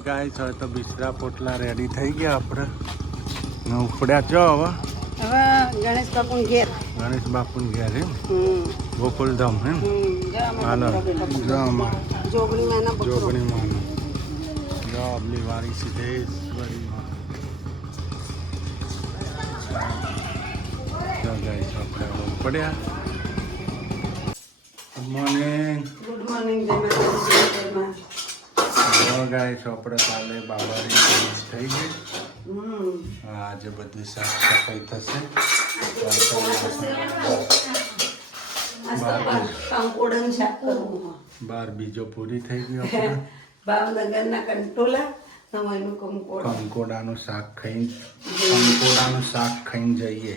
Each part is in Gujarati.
ગાય છે તો બિસ્તરા પોટલા રેડી થઈ ગયા આપણે ને ઉપડ્યા છો હવે ગણેશ બાપુ ઘેર ગણેશ બાપુ ઘેર એમ ગોકુલધામ એમ હાલો જો અમારે જોગણી માનો જો અબલી વાળી સિદ્ધેશ્વરી માં જો ગાય છે આપણે ઉપડ્યા ગુડ મોર્નિંગ ગાય ચોપડે કાલે બાબારી થઈ ગઈ આજે બધી સાફ સફાઈ થશે બાર બીજો પૂરી થઈ ગયો ભાવનગરના કંટોલા કંકોડાનું શાક ખાઈને જઈએ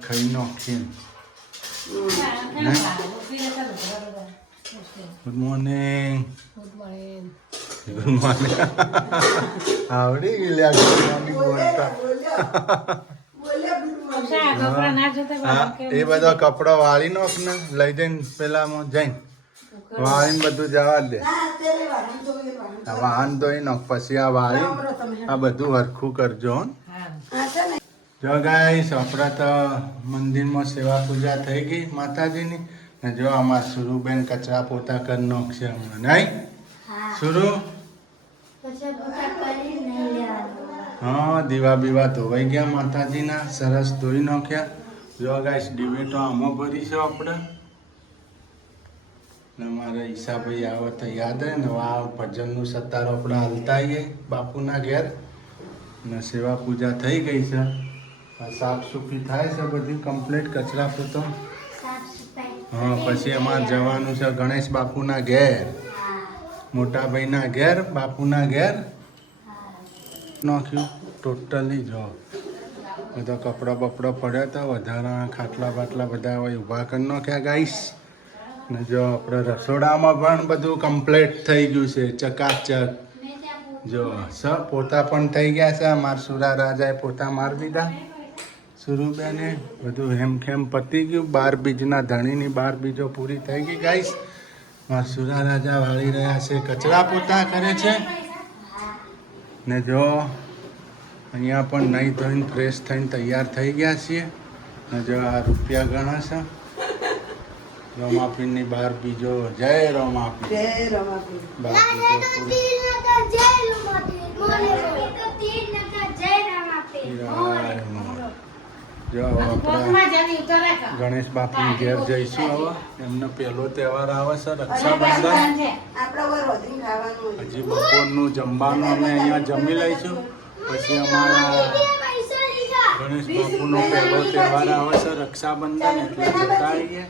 ખાઈ નાખીએ ગુડ મોર્નિંગ આવડી ગયેલા ગુડ મોર્નિંગ બોલતા એ બધા કપડા વાળી નાખ ને લઈ જઈને પેલામાં જઈને વાળીને બધું જવા દે વાહન ધોઈ નાખ પછી આ વાળી આ બધું હરખું કરજો જો ગાઈસ આપણા તો મંદિરમાં સેવા પૂજા થઈ ગઈ માતાજીની ને જો આમાં સુરુબેન કચરા પોતા કરી નાખશે હમણાં નહીં સુરુ હા દીવા બીવા ધોવાઈ ગયા માતાજીના સરસ ધોઈ નાખ્યા જો ગાઈસ ડિબેટો આમાં ભરી છે આપણે ને મારા ઈશાભાઈ આવે તો યાદ રહે ને આ ભજનનું સતારો આપણે હાલતા આવીએ બાપુના ઘેર ને સેવા પૂજા થઈ ગઈ છે સાફ સફાઈ થાય છે બધી કમ્પ્લીટ કચરા પોતો હા પછી એમાં જવાનું છે ગણેશ બાપુના ઘેર મોટા ભાઈના ઘેર બાપુના ઘેર નાખ્યું ટોટલી જો બધા કપડા બપડા પડ્યા હતા વધારાના ખાટલા બાટલા બધા હોય ઊભા કરી નાખ્યા ગાઈસ ને જો આપણે રસોડામાં પણ બધું કમ્પ્લીટ થઈ ગયું છે ચકાચક જો પોતા પણ થઈ ગયા છે અમારા સુરા રાજાએ પોતા મારી દીધા સુરુબેને બધું હેમખેમ પતી ગયું 12 બીજના ધણીની 12 બીજો પૂરી થઈ ગઈ ગાઈસ મારા સુરા રાજા વાળી રહ્યા છે કચરા પોતા કરે છે ને જો અહીંયા પણ નહીં ધોઈને ફ્રેશ થઈને તૈયાર થઈ ગયા છીએ ને જો આ રૂપિયા ગણા છે રમાપીની 12 બીજો જય રમાપી જો ગણેશ બાપુની ઘેર જઈશું હવે એમનો પહેલો તહેવાર આવે છે રક્ષાબંધન હજી બપોરનું જમવાનું અમે અહીંયા જમી લઈશું પછી અમારા ગણેશ બાપુનો પહેલો તહેવાર આવે છે રક્ષાબંધન એટલે જતા આવીએ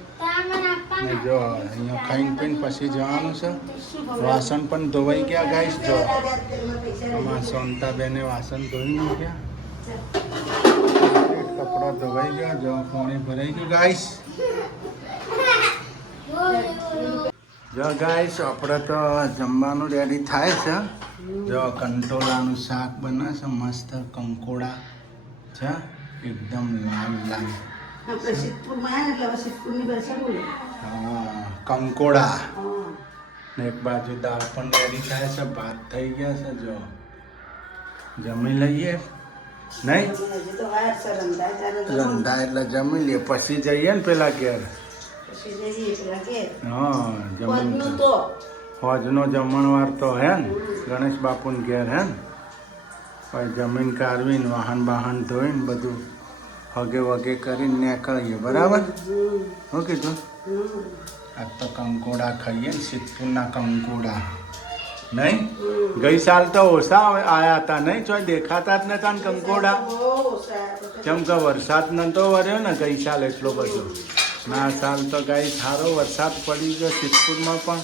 ને જો અહીંયા ખાઈને પીને પછી જવાનું છે વાસણ પણ ધોવાઈ ગયા ગાઈશ જો અમારા સોનતાબેને વાસણ ધોઈ મૂક્યા કપડા ધોવાઈ ગયા જો પાણી ભરાઈ ગયું ગાઈસ જો ગાઈસ આપણે તો જમવાનું રેડી થાય છે જો કંટોલાનું શાક બને છે મસ્ત કંકોડા છે એકદમ લાલ લાલ કંકોડા ને એક બાજુ દાળ પણ રેડી થાય છે ભાત થઈ ગયા છે જો જમી લઈએ નહીં રંધા એટલે જમી લઈએ પછી જઈએ ને પેલા ઘેર હા જમીન હોજનો જમણવાર તો હે ને ગણેશ બાપુને ઘેર હે ને પછી જમીન કાઢવીને વાહન બાહન ધોઈને બધું હગે વગે કરીને નીકળીએ બરાબર શું કીધું આજ તો કંકોડા ખાઈએ ને સિદ્ધપુરના કંકોડા નહીં ગઈ સાલ તો ઓછા આવ્યા હતા નહીં ચોય દેખાતા જ નતા ને કંકોડા કેમ કે વરસાદ નતો વર્યો ને ગઈ સાલ એટલો બધો ના સાલ તો ગઈ સારો વરસાદ પડી ગયો સિદ્ધપુરમાં પણ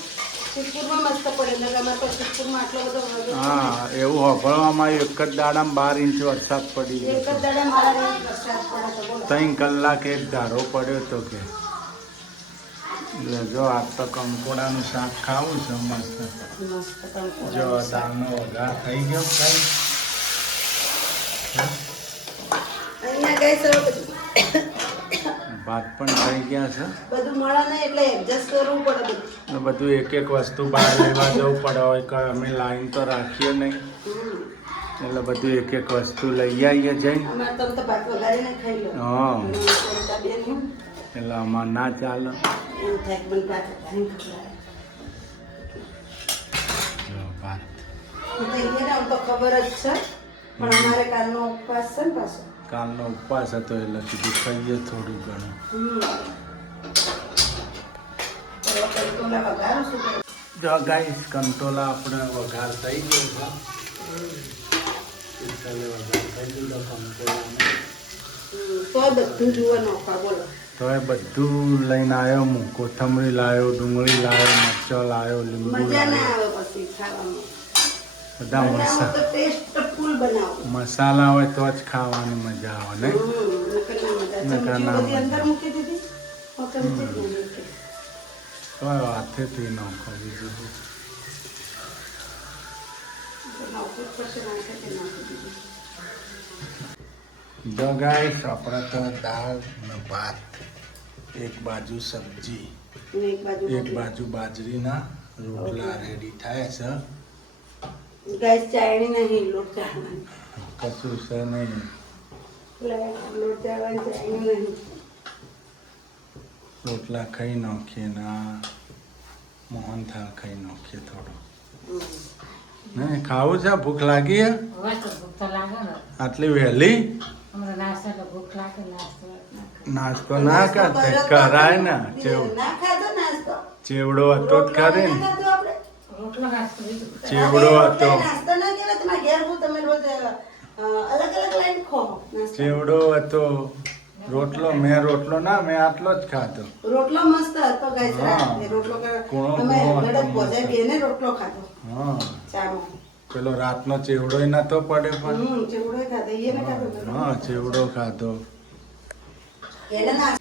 હા એવું હોભળવામાં એક જ દાડામાં 12 ઇંચ વરસાદ પડી ગયો 3 કલાક એક ધારો પડ્યો તો કે એટલે જો આ તો કંકોડાનું શાક ખાવું છે મસ્ત જો દાળનો વઘાર થઈ ગયો ભાત પણ થઈ ગયા છે. બધું મળે ને એટલે એડજસ્ટ કરવું પડે બધું. ને બધું એક એક વસ્તુ બહાર લેવા જવું પડે હોય કે અમે લાઈન તો રાખીએ નહીં એટલે બધું એક એક વસ્તુ લઈ આવીએ જઈને. અમારે તો ભાત વઘારીને ખાઈ લો. હા બેન એટલે અમારે ના ચાલે. એમ થાય કે મને ભાત વઘારીને ખવડાવે. જો ભાત હું તો અહીંયા ને આમ તો ખબર જ છે પણ અમારે કાલનો ઉપવાસ છે ને પાછો. કાલનો ઉપવાસ હતો એટલે કીધું ખાઈએ થોડું ઘણું. તો કંટોલા વઘારું છું કે જો ગાઈસ કંટોલા આપણે વઘાર થઈ ગયો છે. પિસ્તાલે વઘાર થઈ ગયું તો કંટોલાને તો બધું જુઓ નોખા બોલો. તો એ બધું લઈને આવ્યો હું. કોથમરી લાવ્યો, ડુંગળી લાવ્યો, મરચો લાવ્યો, લીંબુ મજા ના લાવ્યો. આવે પછી ખાવામાં. બધા બનાવો તો ટેસ્ટફુલ બનાવો. મસાલા હોય તો જ ખાવાની મજા આવે ને. નકર ના મજા. અંદર મૂકી દીધી ચમચી જ નહીં મૂકી. તો હાથેથી નાખો બીજું શું. નાખવું જ પડશે, નાખે નાખી દીધી. જો ગાઈસ આપણે તો દાળ ને ભાત, એક બાજુ સબ્જી, અને એક બાજુ બાજરીના રોટલા રેડી થાય છે. ગેસ ચાયણી નહીં, લોટ ચાળવાની. કશું છે નહીં. લોટ ચાળવાની ચાયણી નહીં. રોટલા ખાઈ નાખીએ ને આ મોહનથાળ ખાઈ નાખીએ થોડો. નહીં ખાવું છે? ભૂખ લાગી હે? આટલી વહેલી નાસ્તો ના કરતે કરાય ને. ના ખાધો નાસ્તો. ચેવડો હતો જ ખરી ને. ખાધો આપણે. ચેવડો હતો, નાસ્તો ના કહેવાય. તમારા ઘેર હું તમે રોજ અલગ અલગ લાઈન ખો નાસ્તો. ચેવડો હતો. રોટલો મેં આટલો જ ખાધો. રોટલો મસ્ત હતો ગાઈસ. હા. રોટલો કૂણો તમે કૂણો હતો લડક ભોજાઈ મસ્ત. બેને રોટલો ખાધો હા ચામાં. પેલો રાતનો ચેવડો નતો પડે પણ. ચેવડો ખાધો. એને ખાધો. હા ચેવડો ખાધો. એને ના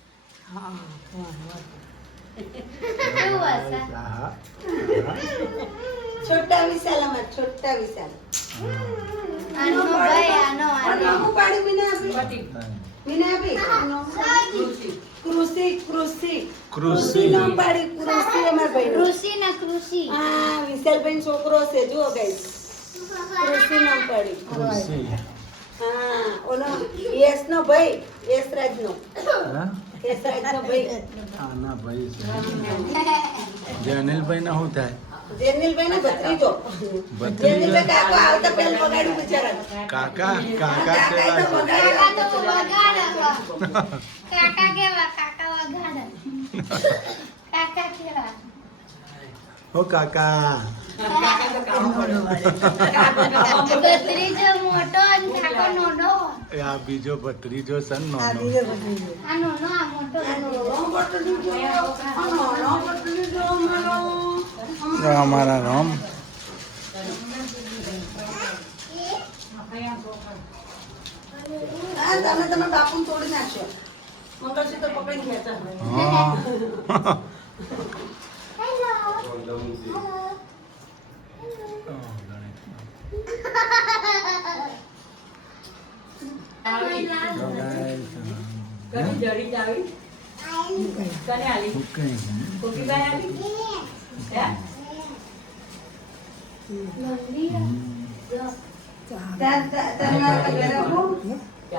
આહા. છોટા વિશાલ અમાર છોટા વિશાલ. આનો ભાઈ આનો નામું પાડી મીને આપી. કૃષિ કૃષિ. નામ પાડી કૃષિ અમાર ભાઈ. કૃષિ ના કૃષિ હા વિશાલભાઈ છોકરો છે જુઓ ગાઈસ. કૃષિ નામ પાડી. કૃષિ. હા ઓનો યસ નો ભાઈ યસરાજ નો. હા? યસરાજ નો ભાઈ. આના ભાઈ છે. જયનીલભાઈ ના શું થાય? જેનિલભાઈ ને ભત્રીજો. ભત્રીજો. જેનિલભાઈ કાકો આવતા પહેલા પગાડ્યું બિચારા. કાકા કેવા છે? કાકા તો વગાડે કાકા કેવા કાકા વગાડે કાકા કેવા ઓ કાકા. ભત્રીજો મોટો અને કાકો નાનો. એ આ બીજો ભત્રીજો છે ને નાનો. આ નાનો આ મોટો જો અમારા રામ. તમે બાપુ તોડી નાખ્યો. મંગળસૂત્ર પકડીને ખેંચા. હા.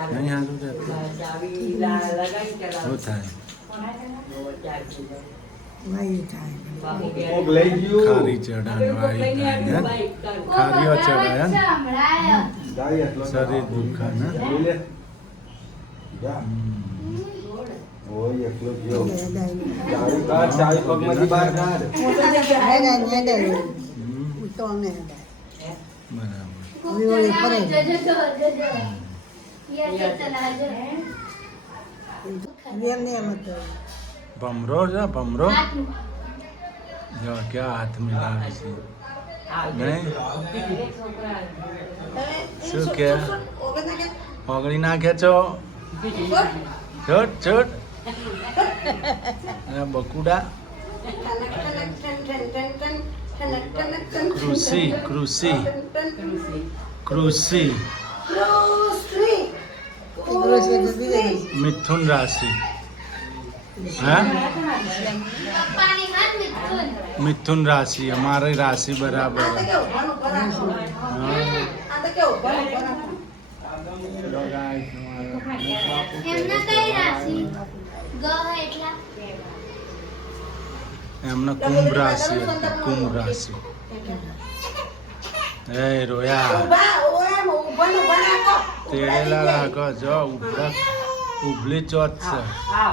નહીં હાલું છે. શું થાય? ખારી ચડાવવાય ખારીઓ ચડાય ને શરીર દુખા ને. ભમરો છે ભમરો. જો ક્યાં હાથ મિલાવે છે નહીં? શું કે ઓગળી નાખે છો? છોટ છોટ. અને બકુડા. કૃષિ કૃષિ કૃષિ. મિથુન રાશિ. હા પપ્પાની હાથ મિથુન. મિથુન રાશિ અમારી રાશિ બરાબર આ તો કેવું ભણું ભરાતું. હા. આ તો કેવું ભણું ભરાતું. ચલો guys, એમને કઈ રાશિ? ગ એટલા. એમને કુંભ રાશિ હતી, કુંભ રાશિ એ રોયા ઊભા, ઓય, ઊભા ને ઊભા રાખો. તેડેલા રાખો જો ઉભરા ઉભલી ચોથ છે હા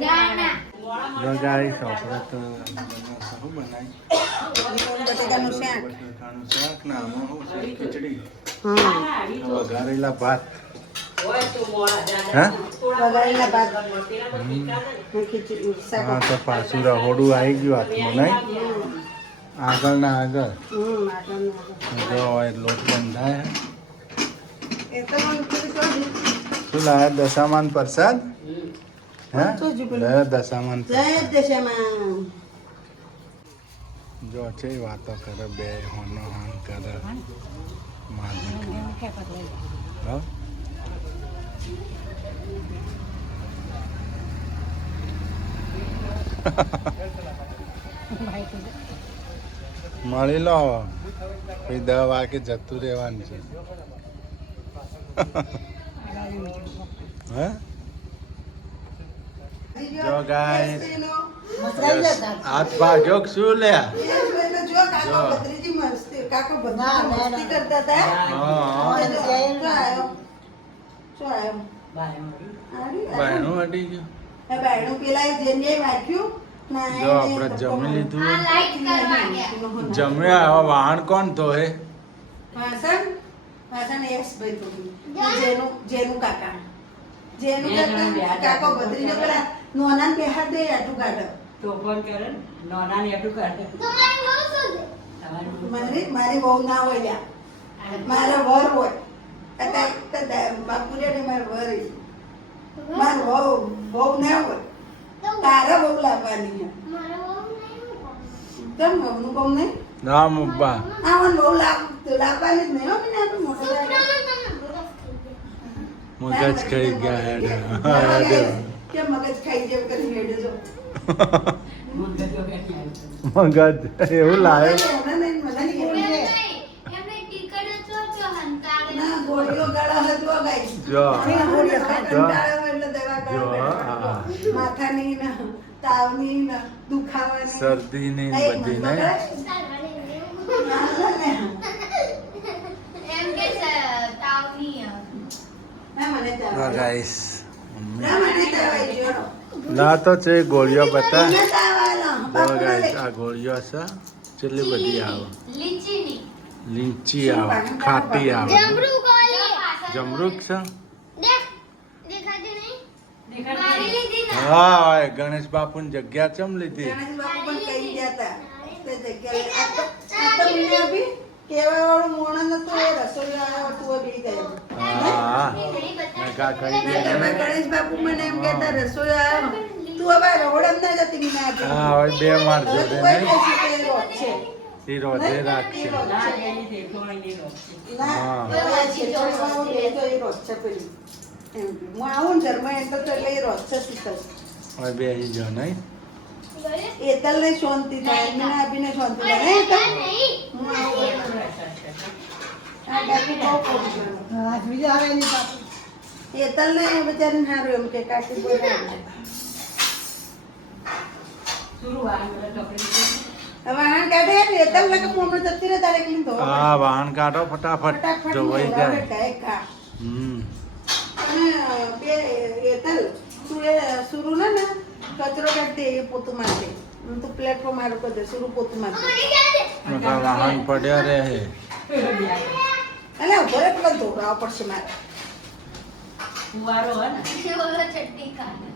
ગાના. જો ગાઈસ આપણે તો શું બનાવી બટેકાનું શાક. બટાકાનું શાક ને આમાં શું છે ખીચડી હમ. વઘારેલા ભાત હા વઘારેલા ભાત. ખીચડી શાક. હા તો પાછું રહોડું આવી ગયું હાથમાં નહીં આગળ ના આગળ આગળ. જો હવે લોટ બંધાય એ તો મને પેલું કહ્યું. શું લાયા દશામાન પ્રસાદ હે શું છે પેલું? લે દશામાન જય દશામાં. જો છે વાતો કરે બે હોનો હાન કરે માં દીકરી હા મળી લો પછી 10 વાગે જતું રહેવાનું છે હે જો ગાઈસ હાથ ભાગ્યો કે શું લે જો કાકા ભત્રીજી મસ્તી કરતા હતા. હા શું આવ્યો? શું આવ્યો? બાયણું હટી ગયું એ બાયણું પેલા જેને વાંચ્યું ના જો આપણે જમી લીધું આ લાઈટ કરવા ગયા. જમ્યા હવે વાહન કોણ તો હે વાસણ વાસણ યશભાઈ થોડું જેનું કાકા જેનું કાકા કાકો ભત્રીજો પેલા નોનાને બેહાડ દે આટું કાઢ. તમારી બહુ શું છે? મારી વહુ ના હોય લ્યા મારા વર હોય અત્યારે બાપુરિયા મારા વર છે. મારા વહુ ના હોય તારા વહુ લાવવાની છે. મારા બહુ નહીં. કેમ વહુનું કામ નહીં? ના મુબ્બા આમાં વહુ લાવવાની જ નહીં હો મને આપણે મોટો મગજ ખાઈ ગયા હેડ કેમ મગજ ખાઈ જેમ કરી હેડે જો મગજ એવું લાવે એમને નહીં, મને નહીં એમને ખબર. નહીં. એમને ટીકડ જ ચોચો હંતાડે. ના ગોળીઓ ગાળા હતો ગાઈસ. જો અને ગોળીઓ ખાઈ જો. કંટાળ્યો એટલે દવા જો, કરવા હા. બેઠો. માથાની ને તાવની ને દુખાવાની શરદી ની બધી ને એમ કે છે, તાવની ના મને તાવ ગાઈસ ના મને તાવ આવી ગયો. ના તો છે ગોળીઓ બતા મને તાવ આવેલો. જો બાપુ ગાઈસ બોલે. આ ગોળીઓ છે કેટલી બધી આવે લીચીની. લીંચી આવે ખાટી આવે જમરૂક ઓલી. જમરૂક છે દેખ. દેખાતું નહીં? મારી લીધી ને. હા હવે ગણેશ બાપુ ની જગ્યા ચમ લીધી ગણેશ બાપુ પણ કહી ગયા હતા તે જગ્યાએ આ તો મને આપી કેવા વાળું મોણસ નતું એ રસોઈ આવ્યો તું બી ગયો. હા ઘણી બધા. મેં કા કહી તમે દે ગણેશ બાપુ મને એમ કહેતા રસોઈ આવ્યો તું હવે રોડ જ ના જતી મને આપી. હા હવે બે માર હવે જોડે તું કોઈ નહીં કહેશે કે એ રોજ છે. એ રોજે રાખશે ના, હા. એવા છેતરવાળો બે તો એ રોજ છે પેલી. એમ. હું આવું ને ઘરમાં એટલે તો એટલે એ રોજ છે શીતલ. હવે બે જો નહીં એતલને શાંતિ થાય મને આપીને શાંતિ થાય હે, એતલ? નહીં. હું આવું. આ કાકી બહુ ખોટું કરે. એતલને બિચારીને સારું એમ કે કાકી બહુ સારું. હવે વાહન કાઢે એતલ લાગે મોમાં જતી રહે તારે એકલી ધોવા પડે. હા વાહન કાઢો ફટાફટ ફટાફટ ધોવાઈ ધોવા જાય બેઠા, એક ખા. હમ અને બે એતલ તું એ સુરુ ને કચરો કાઢતી એ પોતું મારતે. હું તો પ્લેટફોર્મ મારું કરી દે સુરુ પોતું મારતે. મળી જાય. નકર વાહન પડ્યા રહે અલે ઉભો રે પેલા ધોવડાવવા પડશે મારે. ઓલો ચટણી ખાય.